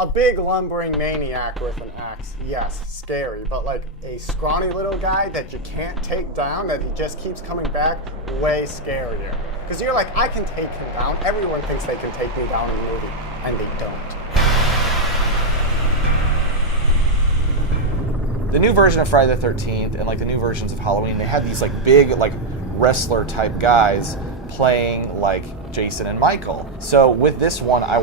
A big lumbering maniac with an axe, yes, scary, but like a scrawny little guy that you can't take down, that he just keeps coming back, way scarier. Because you're like, I can take him down. Everyone thinks they can take me down in the movie, and they don't. The new version of Friday the 13th and like the new versions of Halloween, they had these like big like wrestler type guys playing like Jason and Michael. So with this one, I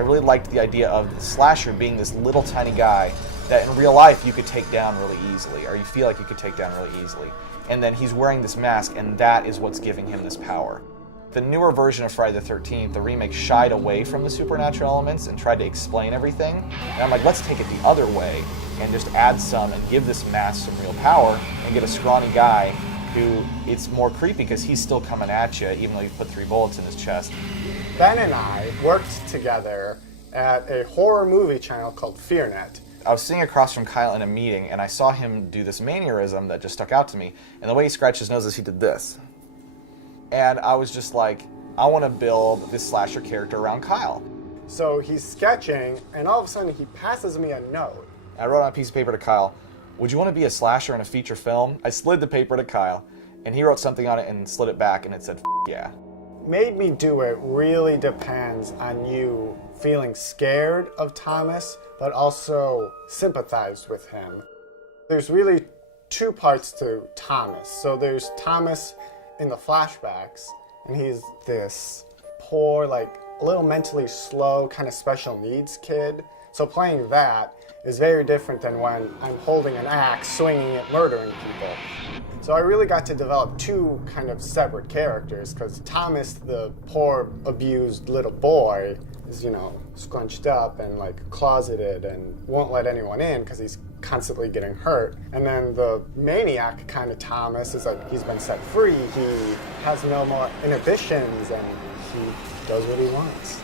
really liked the idea of the slasher being this little tiny guy that in real life you could take down really easily, or you feel like you could take down really easily. And then he's wearing this mask, and that is what's giving him this power. The newer version of Friday the 13th, the remake, shied away from the supernatural elements and tried to explain everything. And I'm like, let's take it the other way and just add some and give this mask some real power and get a scrawny guy who it's more creepy because he's still coming at you even though you put 3 bullets in his chest. Ben and I worked together at a horror movie channel called Featurette. I was sitting across from Kyle in a meeting and I saw him do this mannerism that just stuck out to me. And the way he scratched his nose is he did this. And I was just like, I want to build this slasher character around Kyle. So he's sketching, and all of a sudden he passes me a note. I wrote on a piece of paper to Kyle, would you want to be a slasher in a feature film? I slid the paper to Kyle, and he wrote something on it and slid it back, and it said, yeah. Made me do it really depends on you feeling scared of Thomas, but also sympathize with him. There's really 2 parts to Thomas. So there's Thomas in the flashbacks, and he's this poor, like, a little mentally slow, kind of special needs kid. So playing that is very different than when I'm holding an axe, swinging it, murdering people. So I really got to develop 2 kind of separate characters, because Thomas, the poor, abused little boy, is, you know, scrunched up and like closeted and won't let anyone in because he's constantly getting hurt. And then the maniac kind of Thomas is like, he's been set free, he has no more inhibitions, and he does what he wants.